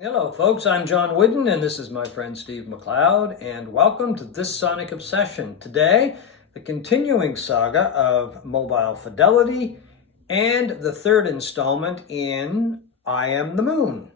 Hello, folks. I'm John Whidden, and this is my friend Steve McLeod, and welcome to This Sonic Obsession. Today, the continuing saga of Mobile Fidelity and the third installment in I Am the Moon.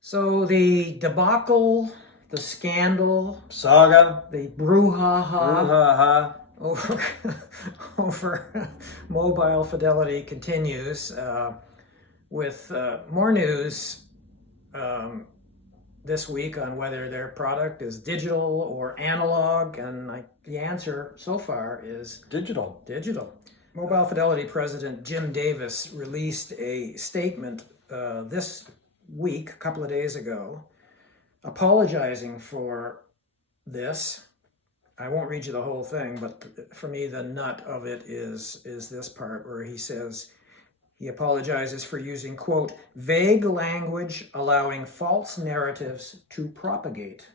So the debacle, the scandal, Saga, the brouhaha brouhaha. over Mobile Fidelity continues with more news this week on whether their product is digital or analog, and the answer so far is Digital. Mobile Fidelity President Jim Davis released a statement this week, a couple of days ago, apologizing for this. I won't read you the whole thing, but for me, the nut of it is this part where he says he apologizes for using, quote, vague language allowing false narratives to propagate.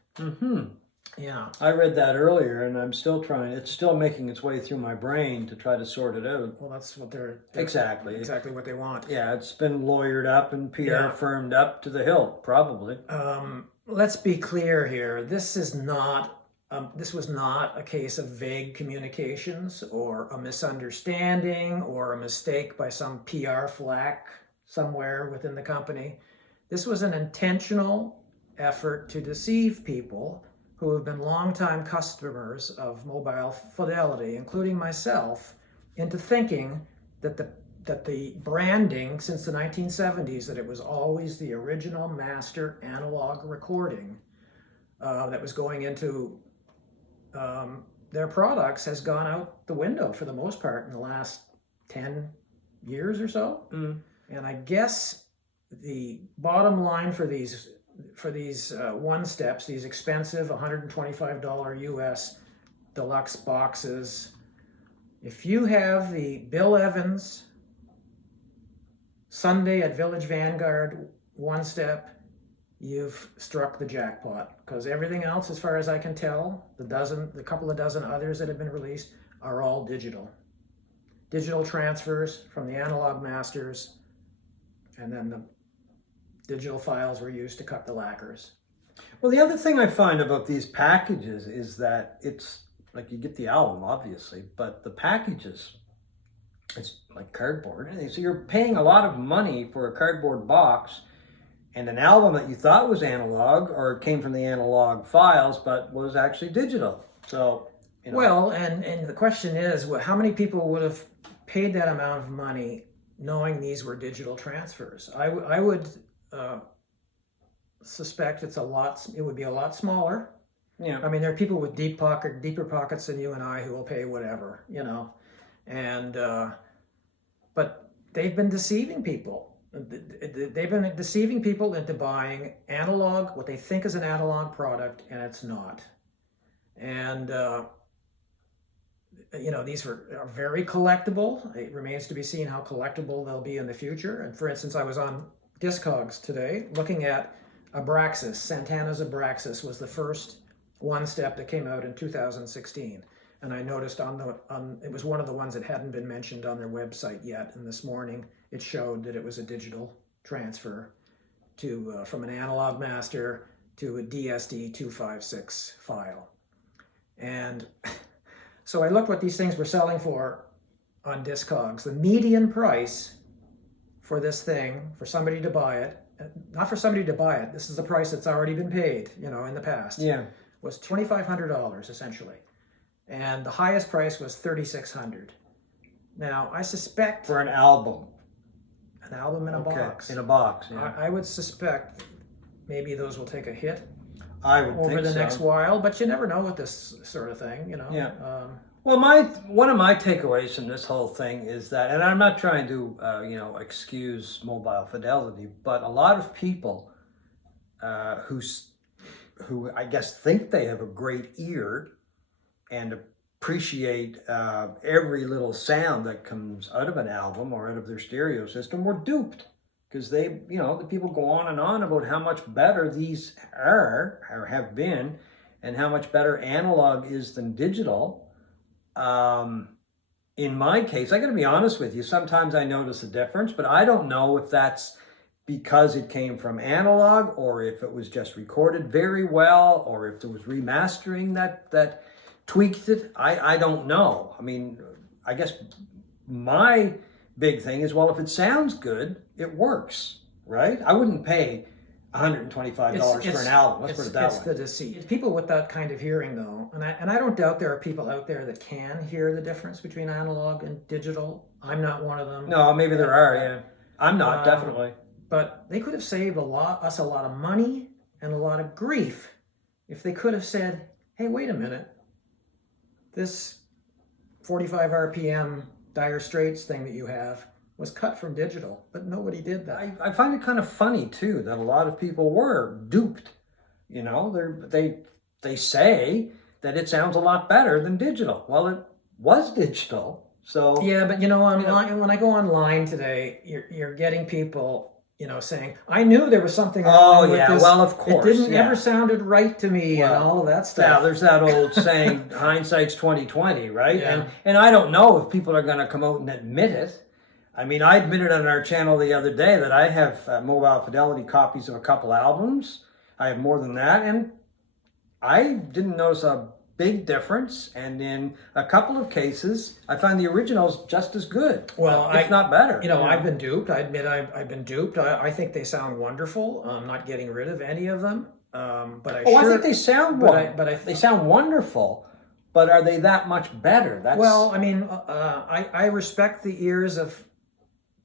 Yeah. I read that earlier, and I'm still trying. It's still making its way through my brain to try to sort it out. Well, that's what they're Exactly what they want. Yeah, it's been lawyered up and PR firmed up to the hilt, probably. Let's be clear here. This was not a case of vague communications or a misunderstanding or a mistake by some PR flack somewhere within the company. This was an intentional effort to deceive people who have been longtime customers of Mobile Fidelity, including myself, into thinking that the branding since the 1970s, that it was always the original master analog recording that was going into their products, has gone out the window for the most part in the last 10 years or so. And I guess the bottom line for these one steps, these expensive $125 US deluxe boxes, if you have the Bill Evans Sunday at Village Vanguard one step, you've struck the jackpot, because everything else, as far as I can tell, the couple of dozen others that have been released are all digital transfers from the analog masters, and then the digital files were used to cut the lacquers. Well, the other thing I find about these packages is that it's like, you get the album, obviously, but the packages, it's like cardboard. So you're paying a lot of money for a cardboard box and an album that you thought was analog or came from the analog files, but was actually digital. So, Well, and the question is, how many people would have paid that amount of money knowing these were digital transfers? I would suspect it would be a lot smaller. Yeah. I mean, there are people with deeper pockets than you and I who will pay whatever, and but they've been deceiving people. They've been deceiving people into buying analog, what they think is an analog product, and it's not. And these are very collectible. It remains to be seen how collectible they'll be in the future. And for instance, I was on Discogs today looking at Abraxas. Santana's Abraxas was the first one step that came out in 2016. And I noticed it was one of the ones that hadn't been mentioned on their website yet. And this morning it showed that it was a digital transfer from an analog master to a DSD 256 file. And so I looked what these things were selling for on Discogs. The median price for this thing, for somebody to buy it, not for somebody to buy it, this is the price that's already been paid, in the past, was $2,500 essentially. And the highest price was $3,600. Now, I suspect... For an album. An album in a box. In a box, yeah. I would suspect maybe those will take a hit over the next while, but you never know with this sort of thing, Yeah. Well, one of my takeaways from this whole thing is that, and I'm not trying to, excuse Mobile Fidelity, but a lot of people who I guess think they have a great ear and appreciate every little sound that comes out of an album or out of their stereo system were duped, because the people go on and on about how much better these are or have been, and how much better analog is than digital. In my case, I got to be honest with you, sometimes I notice a difference, but I don't know if that's because it came from analog or if it was just recorded very well or if there was remastering that tweaked it. I don't know. I mean, I guess my big thing is, well, if it sounds good, it works, right? I wouldn't pay $125 for an album. Let's put it that way. It's the deceit. People with that kind of hearing, though, and I don't doubt there are people out there that can hear the difference between analog and digital. I'm not one of them. No, maybe there are, yeah. I'm not, definitely. But they could have saved us a lot of money and a lot of grief if they could have said, hey, wait a minute. This 45 RPM Dire Straits thing that you have was cut from digital, but nobody did that. I find it kind of funny, too, that a lot of people were duped. You know, they say that it sounds a lot better than digital. Well, it was digital. So yeah, but online, when I go online today, you're getting people, saying, I knew there was something wrong with this. Well, of course. It didn't ever sounded right to me and all of that stuff. Yeah, there's that old saying, hindsight's 20/20, right? Yeah. And I don't know if people are going to come out and admit it. I mean, I admitted on our channel the other day that I have Mobile Fidelity copies of a couple albums. I have more than that, and I didn't notice a big difference. And in a couple of cases, I find the originals just as good, if not better. I've been duped. I admit I've been duped. I think they sound wonderful. I'm not getting rid of any of them. But I think they sound they sound wonderful. But are they that much better? Well, I mean, I respect the ears of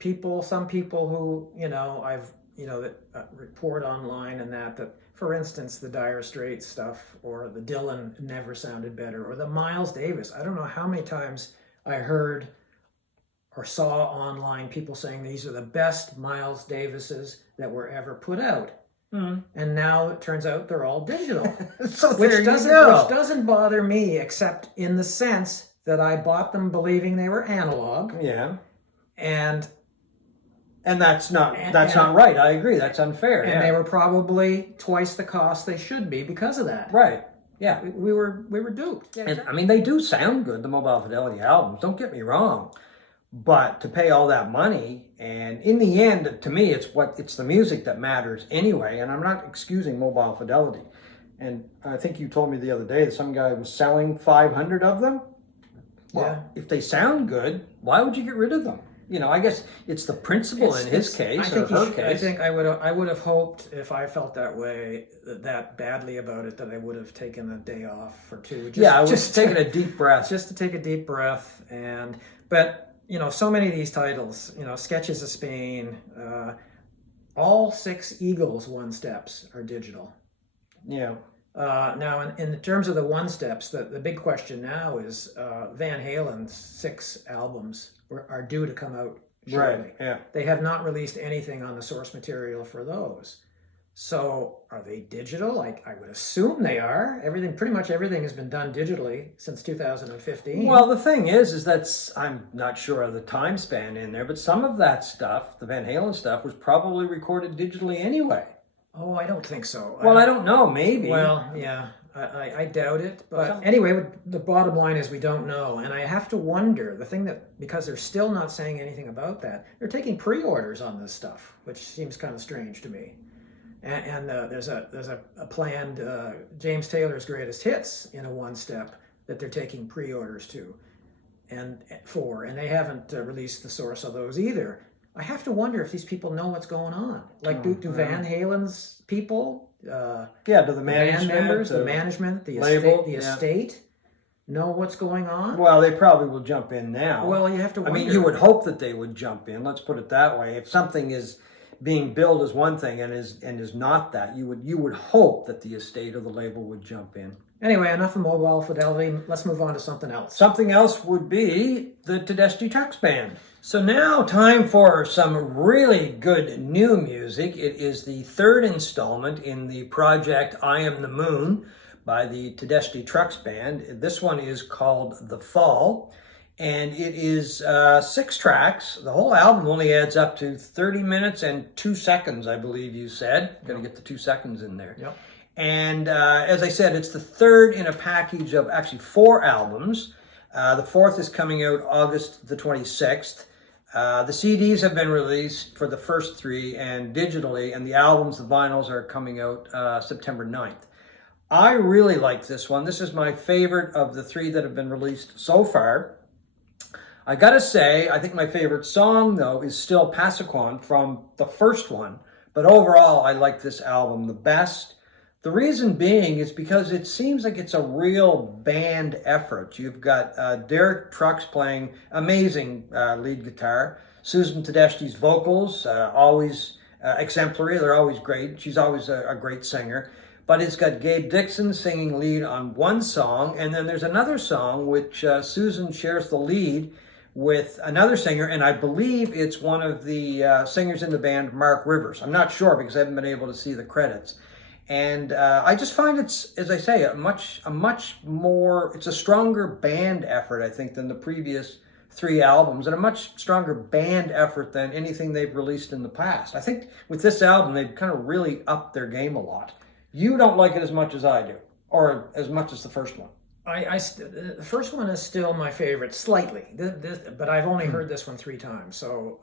people. Some people who that report online and that. For instance, the Dire Straits stuff or the Dylan never sounded better or the Miles Davis. I don't know how many times I heard or saw online people saying these are the best Miles Davises that were ever put out. Mm. And now it turns out they're all digital. which doesn't bother me except in the sense that I bought them believing they were analog. Yeah. And that's not right. I agree. That's unfair. And they were probably twice the cost they should be because of that. Right. Yeah. We were duped. Yeah, I mean, they do sound good, the Mobile Fidelity albums. Don't get me wrong. But to pay all that money, and in the end, to me, it's the music that matters anyway. And I'm not excusing Mobile Fidelity. And I think you told me the other day that some guy was selling 500 of them. Well, if they sound good, why would you get rid of them? I guess it's the principle in his case or her case. I think I would have hoped if I felt that way, that badly about it, that I would have taken a day off or two. Just taking a deep breath. Just to take a deep breath. But so many of these titles, Sketches of Spain, all 6 Eagles one-steps are digital. Yeah. Now, in terms of the one-steps, the big question now is Van Halen's 6 albums are due to come out shortly. Right, yeah. They have not released anything on the source material for those. So are they digital? I would assume they are. Pretty much everything has been done digitally since 2015. Well, the thing is I'm not sure of the time span in there, but some of that stuff, the Van Halen stuff, was probably recorded digitally anyway. Oh, I don't think so. Well, I don't know. Maybe. Well, yeah, I doubt it. But anyway, the bottom line is we don't know. And I have to wonder, because they're still not saying anything about that, they're taking pre-orders on this stuff, which seems kind of strange to me. And there's a planned James Taylor's Greatest Hits in a one-step that they're taking pre-orders to, and they haven't released the source of those either. I have to wonder if these people know what's going on. Like, do Van Halen's people, do the management, band members, the management, the label, estate, know what's going on? Well, they probably will jump in now. Well, you have to wonder. I mean, you would hope that they would jump in. Let's put it that way. If something is being billed as one thing and is not that, you would hope that the estate or the label would jump in. Anyway, enough of Mobile Fidelity. Let's move on to something else. Something else would be the Tedeschi Trucks Band. So now, time for some really good new music. It is the 3rd installment in the project I Am the Moon by the Tedeschi Trucks Band. This one is called The Fall, and it is 6 tracks. The whole album only adds up to 30 minutes and 2 seconds, I believe you said. Got to get the 2 seconds in there. Yep. And as I said, it's the third in a package of actually 4 albums. The fourth is coming out August the 26th. The CDs have been released for the first 3 and digitally, and the albums, the vinyls, are coming out September 9th. I really like this one. This is my favorite of the 3 that have been released so far. I gotta say, I think my favorite song, though, is still Passaquan from the first one. But overall, I like this album the best. The reason being is because it seems like it's a real band effort. You've got Derek Trucks playing amazing lead guitar. Susan Tedeschi's vocals, always exemplary. They're always great. She's always a great singer. But it's got Gabe Dixon singing lead on one song, and then there's another song which Susan shares the lead with another singer, and I believe it's one of the singers in the band, Mark Rivers. I'm not sure because I haven't been able to see the credits. And I just find it's, as I say, a much more, it's a stronger band effort, I think, than the previous 3 albums, and a much stronger band effort than anything they've released in the past. I think with this album, they've kind of really upped their game a lot. You don't like it as much as I do, or as much as the first one. The first one is still my favorite, slightly. But I've only heard this one 3 times, so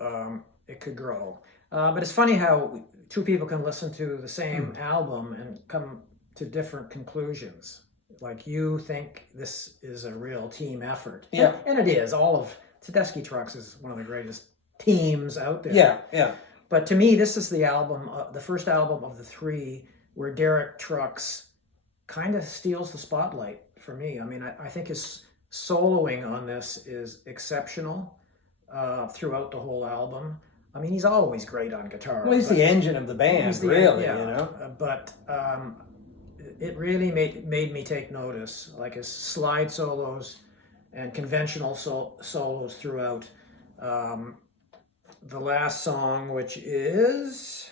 it could grow. But it's funny how 2 people can listen to the same album and come to different conclusions. Like, you think this is a real team effort. Yeah. And it is. All of Tedeschi Trucks is one of the greatest teams out there. Yeah, yeah. But to me, this is the album, the first album of the 3 where Derek Trucks kind of steals the spotlight for me. I mean, I think his soloing on this is exceptional throughout the whole album. I mean, he's always great on guitar. Well, he's the engine of the band, really, yeah, you know? But it really made me take notice, like his slide solos and conventional solos throughout. The last song, which is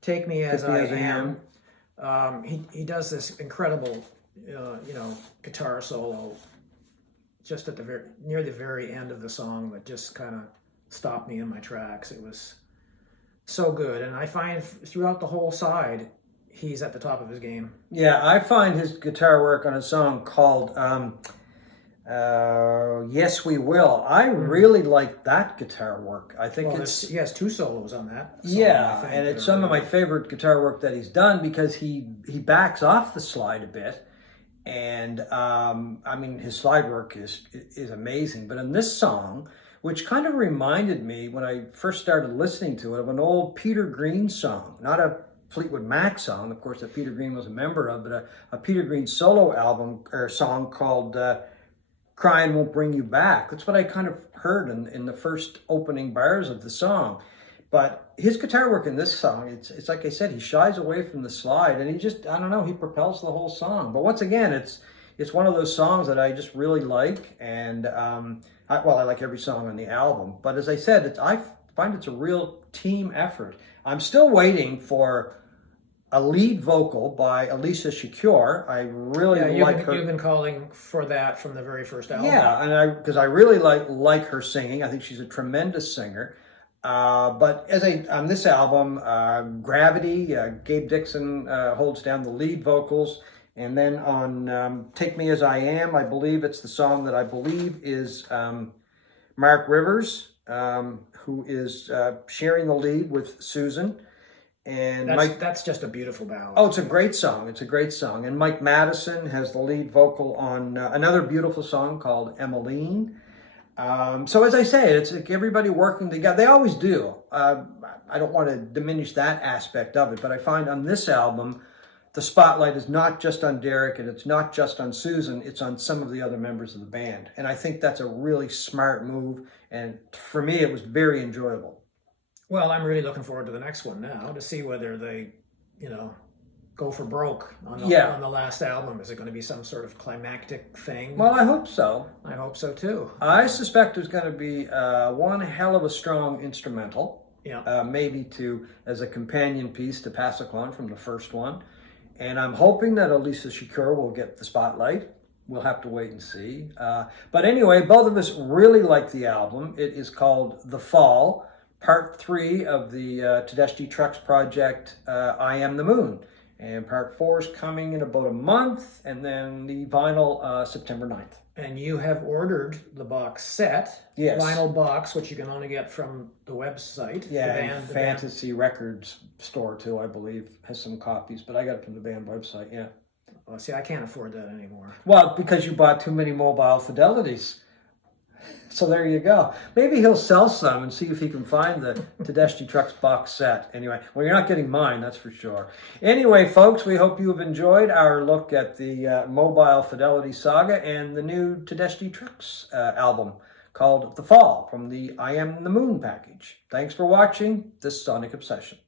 Take Me As I Am, he does this incredible, guitar solo just at near the very end of the song that just kind of stopped me in my tracks. It was so good, and I find throughout the whole side, he's at the top of his game. Yeah, I find his guitar work on a song called Yes We Will. I really like that guitar work. I think he has 2 solos on that song, yeah, and it's some of my favorite guitar work that he's done because he backs off the slide a bit, and I mean, his slide work is amazing. But in this song, which kind of reminded me when I first started listening to it of an old Peter Green song, not a Fleetwood Mac song, of course, that Peter Green was a member of, but a Peter Green solo album or song called Crying Won't Bring You Back. That's what I kind of heard in the first opening bars of the song. But his guitar work in this song, it's like I said, he shies away from the slide, and he just, I don't know, he propels the whole song. But once again, it's one of those songs that I just really like, and I like every song on the album. But as I said, I find it's a real team effort. I'm still waiting for a lead vocal by Alicia Shakur. I really like her. You've been calling for that from the very first album. Yeah, and because I really like her singing. I think she's a tremendous singer. But on this album, Gravity, Gabe Dixon holds down the lead vocals. And then on Take Me As I Am, I believe it's the song that I believe is Mark Rivers, who is sharing the lead with Susan. And that's just a beautiful ballad. Oh, it's a great song. It's a great song. And Mike Madison has the lead vocal on another beautiful song called Emmeline. So as I say, it's like everybody working together. They always do. I don't want to diminish that aspect of it, but I find on this album, the spotlight is not just on Derek and it's not just on Susan, it's on some of the other members of the band. And I think that's a really smart move. And for me, it was very enjoyable. Well, I'm really looking forward to the next one now to see whether they, go for broke on the last album. Is it going to be some sort of climactic thing? Well, I hope so. I hope so too. I suspect there's going to be one hell of a strong instrumental. Yeah. Maybe as a companion piece to Passaquan from the first one. And I'm hoping that Alicia Shakur will get the spotlight. We'll have to wait and see. But anyway, both of us really like the album. It is called The Fall, Part 3 of the Tedeschi Trucks project, I Am the Moon. And part 4 is coming in about a month, and then the vinyl September 9th. And you have ordered the box set, Yes. vinyl box, which you can only get from the website. Yeah, the and Fantasy Records store too, I believe, has some copies, but I got it from the band website, yeah. Oh, see, I can't afford that anymore. Well, because you bought too many Mobile Fidelities. So there you go. Maybe he'll sell some and see if he can find the Tedeschi Trucks box set. Anyway, well, you're not getting mine, that's for sure. Anyway, folks, we hope you have enjoyed our look at the Mobile Fidelity saga and the new Tedeschi Trucks album called The Fall from the I Am the Moon package. Thanks for watching this Sonic Obsession.